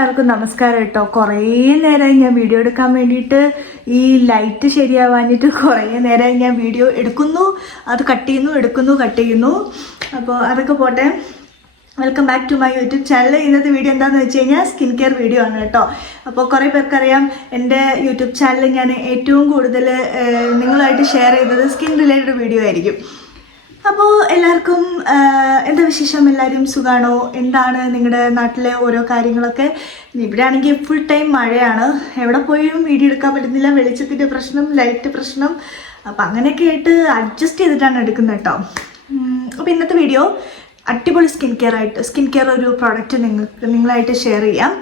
എല്ലാവർക്കും നമസ്കാരം കേട്ടോ. കുറേ നേരമായി ഞാൻ വീഡിയോ എടുക്കാൻ വേണ്ടിയിട്ട് ഈ ലൈറ്റ് ശരിയാവാഞ്ഞിട്ട് കുറേ നേരമായി ഞാൻ വീഡിയോ എടുക്കുന്നു, അത് കട്ട് ചെയ്യുന്നു, എടുക്കുന്നു, കട്ട് ചെയ്യുന്നു. അപ്പോൾ അതൊക്കെ പോട്ടെ. Welcome back to my YouTube channel. ഇന്നത്തെ വീഡിയോ എന്താണെന്ന് വെച്ച് കഴിഞ്ഞാൽ സ്കിൻ കെയർ വീഡിയോ ആണ് കേട്ടോ. അപ്പോൾ കുറേ പേർക്കറിയാം എൻ്റെ യൂട്യൂബ് ചാനലിൽ ഞാൻ ഏറ്റവും കൂടുതൽ നിങ്ങളുമായിട്ട് ഷെയർ ചെയ്തത് സ്കിൻ റിലേറ്റഡ് വീഡിയോ ആയിരിക്കും. അപ്പോൾ എല്ലാവർക്കും എന്താ വിശേഷം? എല്ലാവരും സുഖമാണോ? എന്താണ് നിങ്ങളുടെ നാട്ടിലെ ഓരോ കാര്യങ്ങളൊക്കെ? ഇവിടെ ആണെങ്കിൽ ഫുൾ ടൈം മഴയാണ്, എവിടെ പോയും വീഡിയോ എടുക്കാൻ പറ്റുന്നില്ല, വെളിച്ചത്തിൻ്റെ പ്രശ്നം, ലൈറ്റ് പ്രശ്നം. അപ്പം അങ്ങനെയൊക്കെ ആയിട്ട് അഡ്ജസ്റ്റ് ചെയ്തിട്ടാണ് എടുക്കുന്നത് കേട്ടോ. അപ്പോൾ ഇന്നത്തെ വീഡിയോ അടിപൊളി സ്കിൻ കെയർ ഒരു പ്രോഡക്റ്റ് നിങ്ങളായിട്ട് ഷെയർ ചെയ്യാം.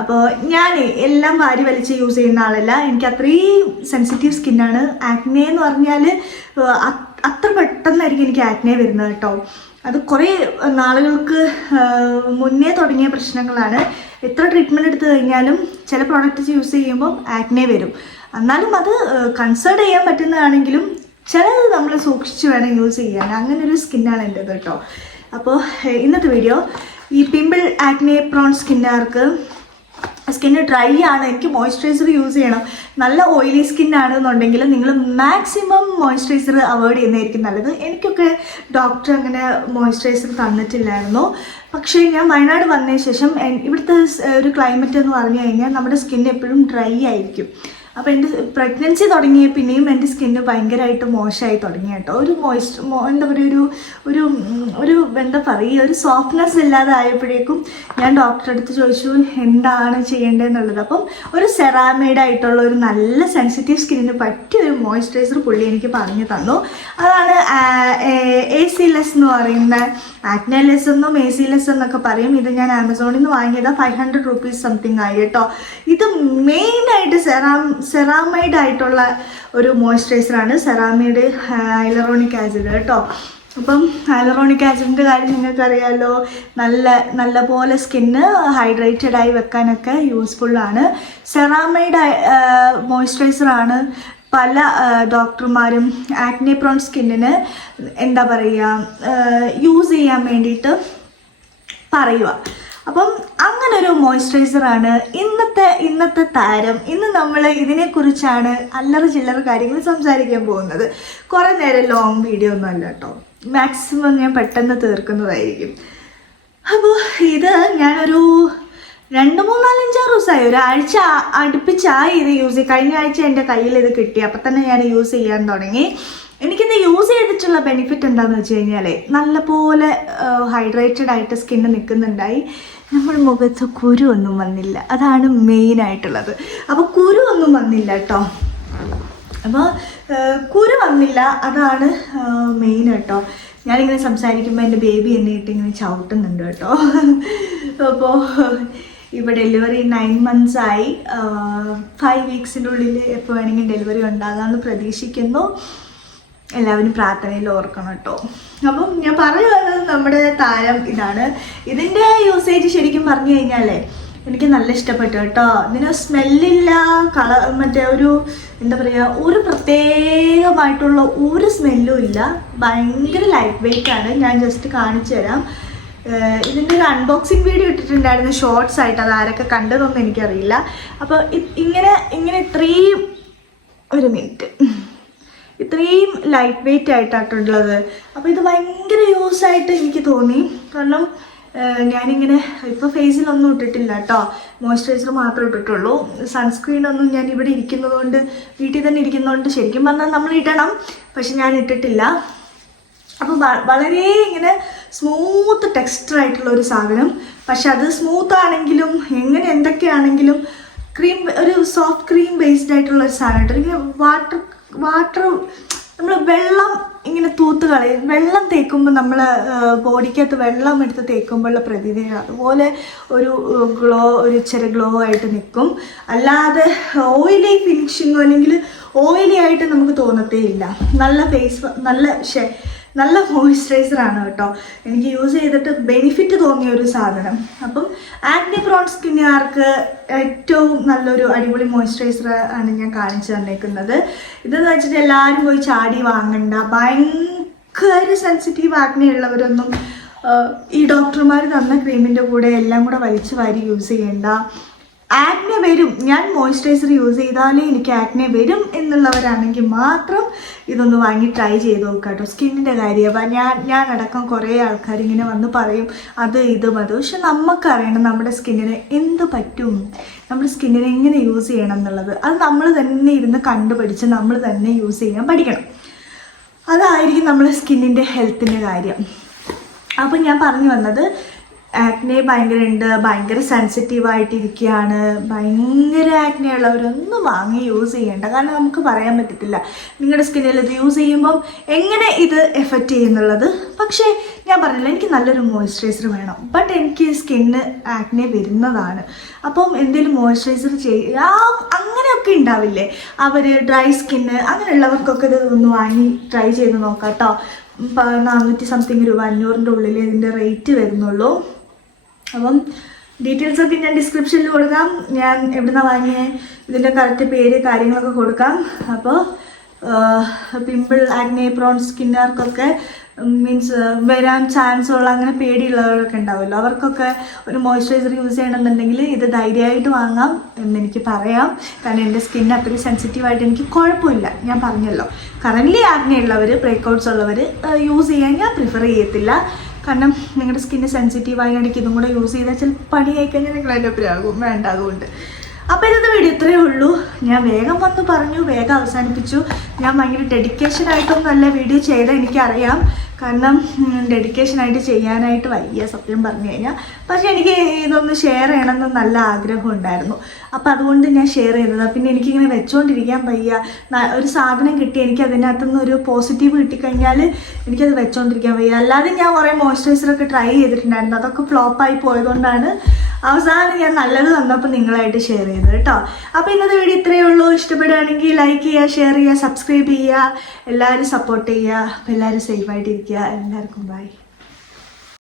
അപ്പോൾ ഞാൻ എല്ലാം വാരി വലിച്ച് യൂസ് ചെയ്യുന്ന ആളല്ല, എനിക്ക് അത്രയും സെൻസിറ്റീവ് സ്കിന്നാണ്. ആക്നെ എന്ന് പറഞ്ഞാൽ അത്ര പെട്ടെന്നായിരിക്കും എനിക്ക് ആക്നെ വരുന്നത് കേട്ടോ. അത് കുറേ നാളുകൾക്ക് മുന്നേ തുടങ്ങിയ പ്രശ്നങ്ങളാണ്. എത്ര ട്രീറ്റ്മെൻറ്റ് എടുത്തു കഴിഞ്ഞാലും ചില പ്രോഡക്റ്റ്സ് യൂസ് ചെയ്യുമ്പോൾ ആക്നെ വരും. എന്നാലും അത് കൺസേൺ ചെയ്യാൻ പറ്റുന്നതാണെങ്കിലും ചിലത് നമ്മൾ സൂക്ഷിച്ച് വേണം യൂസ് ചെയ്യാൻ. അങ്ങനെ ഒരു സ്കിന്നാണ് എൻ്റെത് കേട്ടോ. അപ്പോൾ ഇന്നത്തെ വീഡിയോ ഈ pimple acne prone skin dry ആണ്, എനിക്ക് മോയ്സ്ചറൈസർ യൂസ് ചെയ്യണം, നല്ല ഓയിലി സ്കിന്നാണെന്നുണ്ടെങ്കിൽ നിങ്ങൾ മാക്സിമം മോയ്സ്ചറൈസർ അവോയ്ഡ് ചെയ്യുന്നതായിരിക്കും നല്ലത്. എനിക്കൊക്കെ ഡോക്ടർ അങ്ങനെ മോയ്സ്ചറൈസർ തന്നിട്ടില്ലായിരുന്നു. പക്ഷേ ഞാൻ വയനാട് വന്നതിന് ശേഷം ഇവിടുത്തെ ഒരു ക്ലൈമറ്റ് എന്ന് പറഞ്ഞു കഴിഞ്ഞാൽ നമ്മുടെ സ്കിൻ എപ്പോഴും ഡ്രൈ ആയിരിക്കും. അപ്പോൾ എൻ്റെ പ്രഗ്നൻസി തുടങ്ങിയ പിന്നെയും എൻ്റെ സ്കിന്ന് ഭയങ്കരമായിട്ട് മോശമായി തുടങ്ങി കേട്ടോ. എന്താ പറയുക, ഒരു സോഫ്റ്റ്നെസ് ഇല്ലാതെ ആയപ്പോഴേക്കും ഞാൻ ഡോക്ടറെ അടുത്ത് ചോദിച്ചു എന്താണ് ചെയ്യേണ്ടതെന്നുള്ളത്. അപ്പം ഒരു സെറാമൈഡ് ആയിട്ടുള്ള ഒരു നല്ല സെൻസിറ്റീവ് സ്കിന്നിന് പറ്റിയ ഒരു മോയ്സ്ചറൈസർ പുള്ളി എനിക്ക് പറഞ്ഞു തന്നു. അതാണ് AC-ലെസ് എന്ന് പറയുന്ന, ആക്നെ-ലെസ് എന്നും AC-ലെസ് എന്നൊക്കെ പറയും. ഇത് ഞാൻ ആമസോണിൽ നിന്ന് വാങ്ങിയത് 500 രൂപീസ് സംതിങ് ആയി കേട്ടോ. ഇത് മെയിനായിട്ട് സെറാമൈഡ് ആയിട്ടുള്ള ഒരു മോയ്സ്ചറൈസറാണ്, സെറാമൈഡ് ഹൈലറോണിക് ആസിഡ് കേട്ടോ. അപ്പം ഹൈലറോണിക് ആസിഡിൻ്റെ കാര്യം നിങ്ങൾക്കറിയാമല്ലോ, നല്ല പോലെ സ്കിന്ന് ഹൈഡ്രേറ്റഡ് ആയി വെക്കാനൊക്കെ യൂസ്ഫുള്ളാണ്. സെറാമൈഡ് മോയ്സ്ചറൈസറാണ് പല ഡോക്ടർമാരും ആക്നെ പ്രോൺ സ്കിന്നിന് എന്താ പറയുക യൂസ് ചെയ്യാൻ വേണ്ടിയിട്ട് പറയുക. അപ്പം അങ്ങനൊരു മോയ്സ്ചറൈസറാണ് ഇന്നത്തെ താരം. ഇന്ന് നമ്മൾ ഇതിനെക്കുറിച്ചാണ് അല്ലറ ചില്ലറ കാര്യങ്ങൾ സംസാരിക്കാൻ പോകുന്നത്. കുറേ നേരം ലോങ് വീഡിയോ ഒന്നും അല്ല കേട്ടോ, മാക്സിമം ഞാൻ പെട്ടെന്ന് തീർക്കുന്നതായിരിക്കും. അപ്പോൾ ഇത് ഞാനൊരു 2, 3, 4, 5 ദിവസമായി, ഒരാഴ്ച അടുപ്പിച്ചായി ഇത് യൂസ് ചെയ്യും. കഴിഞ്ഞ ആഴ്ച എൻ്റെ കയ്യിൽ ഇത് കിട്ടി, അപ്പം തന്നെ ഞാൻ യൂസ് ചെയ്യാൻ തുടങ്ങി. എനിക്കിത് യൂസ് ചെയ്തിട്ടുള്ള ബെനിഫിറ്റ് എന്താണെന്ന് വെച്ച് കഴിഞ്ഞാൽ നല്ലപോലെ ഹൈഡ്രേറ്റഡ് ആയിട്ട് സ്കിന്ന് നിൽക്കുന്നുണ്ടായി. നമ്മുടെ മുഖത്ത് കുരു ഒന്നും വന്നില്ല, അതാണ് മെയിനായിട്ടുള്ളത്. അപ്പോൾ കുരു ഒന്നും വന്നില്ല കേട്ടോ. അപ്പോൾ കുരു വന്നില്ല, അതാണ് മെയിൻ കേട്ടോ. ഞാനിങ്ങനെ സംസാരിക്കുമ്പോൾ എൻ്റെ ബേബി എന്നെ ഇട്ട് ഇങ്ങനെ ചവിട്ടുന്നുണ്ട് കേട്ടോ. അപ്പോൾ ഇപ്പോൾ ഡെലിവറി 9 months ആയി. 5 weeksൻ്റെ ഉള്ളിൽ എപ്പോൾ വേണമെങ്കിലും ഡെലിവറി ഉണ്ടാകാമെന്ന് പ്രതീക്ഷിക്കുന്നു. എല്ലാവരും പ്രാർത്ഥനയിൽ ഓർക്കണം കേട്ടോ. അപ്പം ഞാൻ പറയുന്നത് നമ്മുടെ താരം ഇതാണ്. ഇതിൻ്റെ യൂസേജ് ശരിക്കും പറഞ്ഞു കഴിഞ്ഞാലേ എനിക്ക് നല്ല ഇഷ്ടപ്പെട്ടു കേട്ടോ. ഇതിന് സ്മെല്ലില്ല, മറ്റേ എന്താ പറയുക, ഒരു പ്രത്യേകമായിട്ടുള്ള ഒരു സ്മെല്ലും ഇല്ല. ഭയങ്കര ലൈറ്റ് വെയ്റ്റ് ആണ്. ഞാൻ ജസ്റ്റ് കാണിച്ചു തരാം. ഇതിൻ്റെ ഒരു അൺബോക്സിങ് വീഡിയോ ഇട്ടിട്ടുണ്ടായിരുന്നു ഷോർട്സ് ആയിട്ട്, അത് ആരൊക്കെ കണ്ടതൊന്നും എനിക്കറിയില്ല. അപ്പോൾ ഇങ്ങനെ ഇത്രയും ഒരു മിനിറ്റ് ഇത്രയും ലൈറ്റ് വെയ്റ്റ് ആയിട്ടായിട്ടുള്ളത്. അപ്പോൾ ഇത് ഭയങ്കര യൂസായിട്ട് എനിക്ക് തോന്നി. കാരണം ഞാനിങ്ങനെ ഇപ്പോൾ ഫേസിലൊന്നും ഇട്ടിട്ടില്ല കേട്ടോ, മോയ്സ്ചറൈസർ മാത്രമേ ഇട്ടിട്ടുള്ളൂ. സൺസ്ക്രീനൊന്നും ഞാൻ ഇവിടെ ഇരിക്കുന്നതുകൊണ്ട്, വീട്ടിൽ തന്നെ ഇരിക്കുന്നതുകൊണ്ട് ശരിക്കും പറഞ്ഞാൽ നമ്മൾ ഇടണം, പക്ഷെ ഞാൻ ഇട്ടിട്ടില്ല. അപ്പോൾ വളരെ ഇങ്ങനെ സ്മൂത്ത് ടെക്സ്ചർ ആയിട്ടുള്ള ഒരു സാധനം. പക്ഷെ അത് സ്മൂത്ത് ആണെങ്കിലും എന്തൊക്കെയാണെങ്കിലും ഒരു സോഫ്റ്റ് ക്രീം ബേസ്ഡ് ആയിട്ടുള്ള ഒരു സാധനം കേട്ടോ. ഇങ്ങനെ വാട്ടർ നമ്മൾ വെള്ളം ഇങ്ങനെ തൂത്ത് കളയും. വെള്ളം തേക്കുമ്പോൾ നമ്മൾ ബോഡിക്കകത്ത് വെള്ളം എടുത്ത് തേക്കുമ്പോഴുള്ള പ്രതീതി അതുപോലെ ഒരു ചെറിയ ഗ്ലോ ആയിട്ട് നിൽക്കും. അല്ലാതെ ഓയിലി ഫിനിഷിങ്ങോ അല്ലെങ്കിൽ ഓയിലി ആയിട്ട് നമുക്ക് തോന്നത്തേ ഇല്ല. നല്ല മോയ്സ്ചറൈസറാണ് കേട്ടോ. എനിക്ക് യൂസ് ചെയ്തിട്ട് ബെനിഫിറ്റ് തോന്നിയ ഒരു സാധനം. അപ്പം ആക്നെ പ്രോൺ സ്കിന്നുകാർക്ക് ഏറ്റവും നല്ലൊരു അടിപൊളി മോയ്സ്ചറൈസർ ആണ് ഞാൻ കാണിച്ചു തന്നേക്കുന്നത്. ഇതെന്ന് വെച്ചിട്ട് എല്ലാവരും പോയി ചാടി വാങ്ങണ്ട. ഭയങ്കര സെൻസിറ്റീവ് ആക്നെ ഉള്ളവരൊന്നും ഈ ഡോക്ടർമാർ തന്ന ക്രീമിൻ്റെ കൂടെ എല്ലാം കൂടെ വലിച്ചു വാരി യൂസ് ചെയ്യേണ്ട. ആക്നെ വരും, ഞാൻ മോയ്സ്ചറൈസർ യൂസ് ചെയ്താലേ എനിക്ക് ആക്നെ വരും എന്നുള്ളവരാണെങ്കിൽ മാത്രം ഇതൊന്ന് വാങ്ങി ട്രൈ ചെയ്ത് നോക്കുക കേട്ടോ. സ്കിന്നിൻ്റെ കാര്യം അപ്പം ഞാൻ അടക്കം കുറേ ആൾക്കാർ ഇങ്ങനെ വന്ന് പറയും അത് ഇതും അത്. പക്ഷെ നമുക്കറിയണം നമ്മുടെ സ്കിന്നിന് എന്ത് പറ്റും, നമ്മുടെ സ്കിന്നിനെ എങ്ങനെ യൂസ് ചെയ്യണം എന്നുള്ളത്. അത് നമ്മൾ തന്നെ ഇരുന്ന് കണ്ടുപഠിച്ച് നമ്മൾ തന്നെ യൂസ് ചെയ്യാൻ പഠിക്കണം. അതായിരിക്കും നമ്മുടെ സ്കിന്നിൻ്റെ ഹെൽത്തിൻ്റെ കാര്യം. അപ്പം ഞാൻ പറഞ്ഞു വന്നത് ആക്നെ ഭയങ്കര ഉണ്ട്, ഭയങ്കര സെൻസിറ്റീവായിട്ടിരിക്കുകയാണ്, ഭയങ്കര ആക്നെ ഉള്ളവരൊന്നും വാങ്ങി യൂസ് ചെയ്യേണ്ട. കാരണം നമുക്ക് പറയാൻ പറ്റത്തില്ല നിങ്ങളുടെ സ്കിന്നിൽ ഇത് യൂസ് ചെയ്യുമ്പം എങ്ങനെ ഇത് എഫക്റ്റ് ചെയ്യുന്നുള്ളത്. പക്ഷേ ഞാൻ പറഞ്ഞില്ല, എനിക്ക് നല്ലൊരു മോയ്സ്ചറൈസർ വേണം. ബട്ട് എനിക്ക് സ്കിന്ന് ആക്നെ വരുന്നതാണ്. അപ്പം എന്തെങ്കിലും മോയ്സ്ചറൈസർ അങ്ങനെയൊക്കെ ഉണ്ടാവില്ലേ, അവർ ഡ്രൈ സ്കിന്ന് അങ്ങനെയുള്ളവർക്കൊക്കെ ഇത് ഒന്ന് വാങ്ങി ട്രൈ ചെയ്ത് നോക്കാം കേട്ടോ. 400 സംതിങ് രൂപ, 500-ൻ്റെ ഉള്ളിൽ ഇതിൻ്റെ റേറ്റ് വരുന്നുള്ളൂ. അപ്പം ഡീറ്റെയിൽസൊക്കെ ഞാൻ ഡിസ്ക്രിപ്ഷനിൽ കൊടുക്കാം, ഞാൻ എവിടുന്ന വാങ്ങിയേ ഇതിൻ്റെ കറക്റ്റ് പേര് കാര്യങ്ങളൊക്കെ കൊടുക്കാം. അപ്പോൾ പിമ്പിൾ ആക്നെ പ്രോൺ സ്കിന്നുകാർക്കൊക്കെ മീൻസ് വരാൻ ചാൻസ് ഉള്ള അങ്ങനെ പേടിയുള്ളവരൊക്കെ ഉണ്ടാവുമല്ലോ, അവർക്കൊക്കെ ഒരു മോയ്സ്ചറൈസർ യൂസ് ചെയ്യണമെന്നുണ്ടെങ്കിൽ ഇത് ധൈര്യമായിട്ട് വാങ്ങാം എന്നെനിക്ക് പറയാം. കാരണം എൻ്റെ സ്കിൻ അത്രയും സെൻസിറ്റീവായിട്ട് എനിക്ക് കുഴപ്പമില്ല. ഞാൻ പറഞ്ഞല്ലോ, കറൻ്റ്ലി ആക്നെ ഉള്ളവർ, ബ്രേക്ക്ഔട്ട്സ് ഉള്ളവർ യൂസ് ചെയ്യാൻ ഞാൻ പ്രിഫർ ചെയ്യത്തില്ല. കാരണം നിങ്ങളുടെ സ്കിന്ന് സെൻസിറ്റീവായതിനിടയ്ക്ക് ഇതും കൂടെ യൂസ് ചെയ്താൽ ചിലപ്പോൾ പണിയായി കഴിഞ്ഞാൽ നിങ്ങൾ അതിൻ്റെ ഒപ്പരാകും, വേണ്ട. അതുകൊണ്ട് അപ്പോൾ ഇന്നത്തെ വീഡിയോ ഇത്രയേ ഉള്ളൂ. ഞാൻ വേഗം വന്ന് പറഞ്ഞു, വേഗം അവസാനിപ്പിച്ചു. ഞാൻ ഭയങ്കര ഡെഡിക്കേഷനായിട്ടൊന്നല്ല വീഡിയോ ചെയ്താൽ എനിക്കറിയാം. കാരണം ഡെഡിക്കേഷനായിട്ട് ചെയ്യാനായിട്ട് വയ്യ സത്യം പറഞ്ഞു കഴിഞ്ഞാൽ. പക്ഷേ എനിക്ക് ഇതൊന്ന് ഷെയർ ചെയ്യണമെന്ന് നല്ല ആഗ്രഹം ഉണ്ടായിരുന്നു. അപ്പോൾ അതുകൊണ്ട് ഞാൻ ഷെയർ ചെയ്തതാണ്. പിന്നെ എനിക്കിങ്ങനെ വെച്ചുകൊണ്ടിരിക്കാൻ വയ്യ. ഒരു സാധനം കിട്ടി എനിക്ക് അതിനകത്തുനിന്ന് ഒരു പോസിറ്റീവ് കിട്ടിക്കഴിഞ്ഞാൽ എനിക്കത് വെച്ചുകൊണ്ടിരിക്കാൻ വയ്യ. അല്ലാതെ ഞാൻ കുറേ മോയ്സ്ചറൈസറൊക്കെ ട്രൈ ചെയ്തിട്ടുണ്ടായിരുന്നു, അതൊക്കെ ഫ്ലോപ്പായി പോയതുകൊണ്ടാണ് അവസാനം ഞാൻ നല്ലത് വന്നപ്പോൾ നിങ്ങളായിട്ട് ഷെയർ ചെയ്തത് കേട്ടോ. അപ്പോൾ ഇന്നത്തെ വീഡിയോ ഇത്രയേ ഉള്ളൂ. ഇഷ്ടപ്പെടുകയാണെങ്കിൽ ലൈക്ക് ചെയ്യുക, ഷെയർ ചെയ്യുക, സബ്സ്ക്രൈബ് ചെയ്യുക, എല്ലാവരും സപ്പോർട്ട് ചെയ്യുക. അപ്പോൾ എല്ലാവരും സേഫായിട്ടിരിക്കുക. എല്ലാവർക്കും ബൈ.